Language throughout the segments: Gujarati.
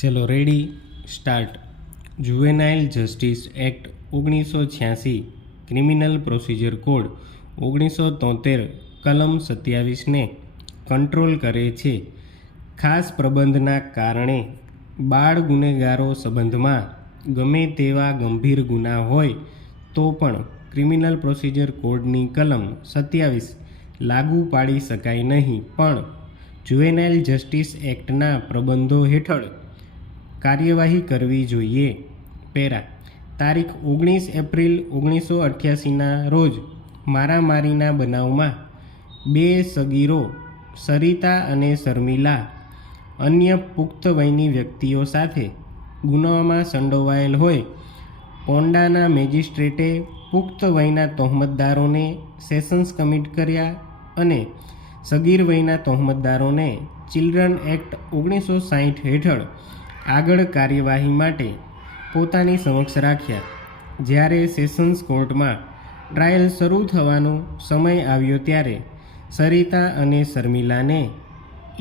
ચલો ready start. Juvenile justice act 1986 criminal procedure code 1973 કલમ 27ને કંટ્રોલ કરે છે. ખાસ પ્રબંધના કારણે બાળ ગુનેગારો સંબંધમાં ગમે તેવા ગંભીર ગુના હોય તો પણ ક્રિમિનલ પ્રોસિજર કોડની કલમ 27 લાગુ પાડી શકાય નહીં, પણ જુવેનાઇલ જસ્ટિસ એક્ટના પ્રબંધો હેઠળ કાર્યવાહી કરવી જોઈએ. પેરા. તારીખ 19 એપ્રિલ 1988ના રોજ મારામારીના બનાવમાં 2 સગીરો સરિતા અને શર્મિલા અન્ય પુખ્ત વયની વ્યક્તિઓ સાથે ગુનામાં સંડોવાયેલ હોય પોન્ડાના મેજિસ્ટ્રેટે પુખ્ત વયના તહોમતદારોને સેશન્સ કમિટ કર્યા અને સગીર વયના તહોમતદારોને ચિલ્ડ્રન એક્ટ 1960 હેઠળ આગળ કાર્યવાહી માટે પોતાની સમક્ષ રાખ્યા. જ્યારે સેશન્સ કોર્ટમાં ટ્રાયલ શરૂ થવાનો સમય આવ્યો ત્યારે સરિતા અને શર્મિલાને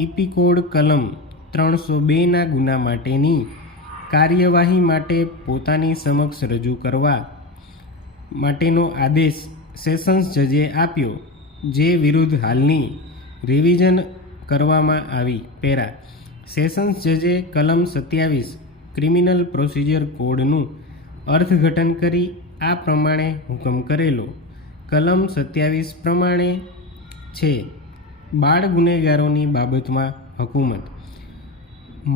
ઇપીકોડ કલમ 302ના ગુના માટેની કાર્યવાહી માટે પોતાની સમક્ષ રજૂ કરવા માટેનો આદેશ સેશન્સ જજે આપ્યો, જે વિરુદ્ધ હાલની રિવિઝન કરવામાં આવી. પેરા. સેશન્સ જજે કલમ 27 ક્રિમિનલ પ્રોસિજર કોડનું અર્થઘટન કરી આ પ્રમાણે હુકમ કરેલો. કલમ 27 પ્રમાણે છે. બાળ ગુનેગારોની બાબતમાં હુકુમત.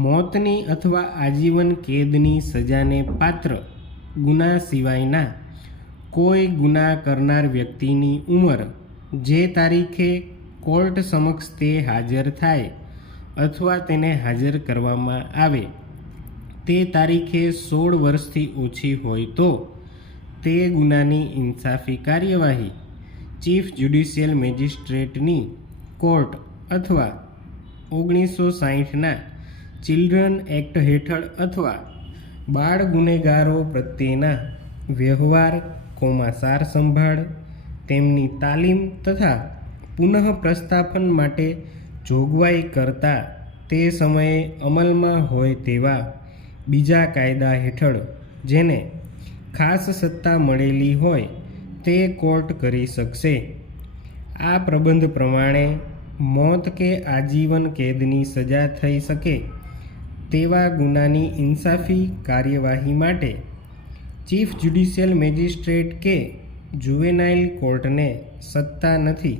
મોતની અથવા આજીવન કેદની સજાને પાત્ર ગુના સિવાયના કોઈ ગુના કરનાર વ્યક્તિની ઉંમર જે તારીખે કોર્ટ સમક્ષ તે હાજર થાય અથવા તેને હાજર કરવામાં આવે તે તારીખે 16 વર્ષથી ઓછી હોય તો તે ગુનાની ઇન્સાફી કાર્યવાહી ચીફ જ્યુડિશિયલ મેજિસ્ટ્રેટની કોર્ટ અથવા 1960ના ચિલ્ડ્રન એક્ટ હેઠળ અથવા બાળ ગુનેગારો પ્રત્યેના વ્યવહાર, સાર સંભાળ, તેમની તાલીમ તથા પુનઃ પ્રસ્થાપન માટે જોગવાઈ કરતા તે સમયે અમલમાં હોય તેવા બીજા કાયદા હેઠળ જેને ખાસ સત્તા મળેલી હોય તે કોર્ટ કરી શકશે. આ પ્રબંધ પ્રમાણે મોત કે આજીવન કેદની સજા થઈ શકે તેવા ગુનાની ઇન્સાફી કાર્યવાહી માટે ચીફ જ્યુડિશિયલ મેજિસ્ટ્રેટ કે જુવેનાઇલ કોર્ટને સત્તા નથી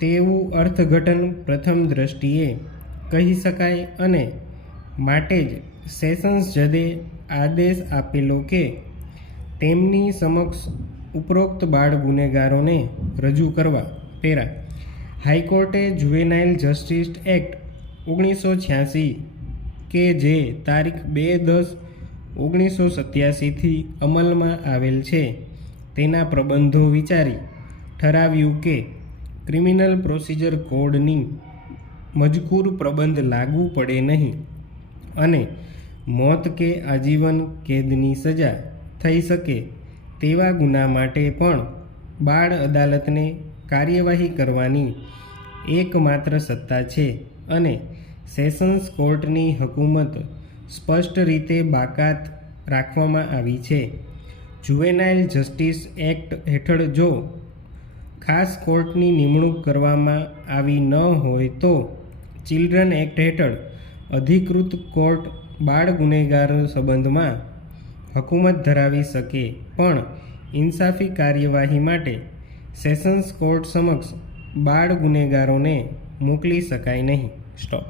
તેવું અર્થઘટન પ્રથમ દ્રષ્ટિએ કહી શકાય અને માટે જ સેશન્સ જજે આદેશ આપેલો કે તેમની સમક્ષ ઉપરોક્ત બાળ ગુનેગારોને રજૂ કરવા. પેરા. હાઈકોર્ટે જુવેનાઇલ જસ્ટિસ એક્ટ 1986 કે જે તારીખ 2/10/1987થી અમલમાં આવેલ છે તેના પ્રબંધો વિચારી ઠરાવ્યું કે ક્રિમિનલ પ્રોસિજર કોડની મજકૂર પ્રબંધ લાગુ પડે નહીં અને મોત કે આજીવન કેદની સજા થઈ શકે તેવા ગુના માટે પણ બાળ અદાલતને કાર્યવાહી કરવાની એકમાત્ર સત્તા છે અને સેશન્સ કોર્ટની હુકુમત સ્પષ્ટ રીતે બાકાત રાખવામાં આવી છે. જુવેનાઇલ જસ્ટિસ એક્ટ હેઠળ જો ખાસ કોર્ટની નિમણૂક કરવામાં આવી ન હોય તો ચિલ્ડ્રન એક્ટ હેઠળ અધિકૃત કોર્ટ બાળ ગુનેગારો સંબંધમાં હુકુમત ધરાવી શકે, પણ ઇન્સાફી કાર્યવાહી માટે સેશન્સ કોર્ટ સમક્ષ બાળ ગુનેગારોને મોકલી શકાય નહીં. સ્ટોપ.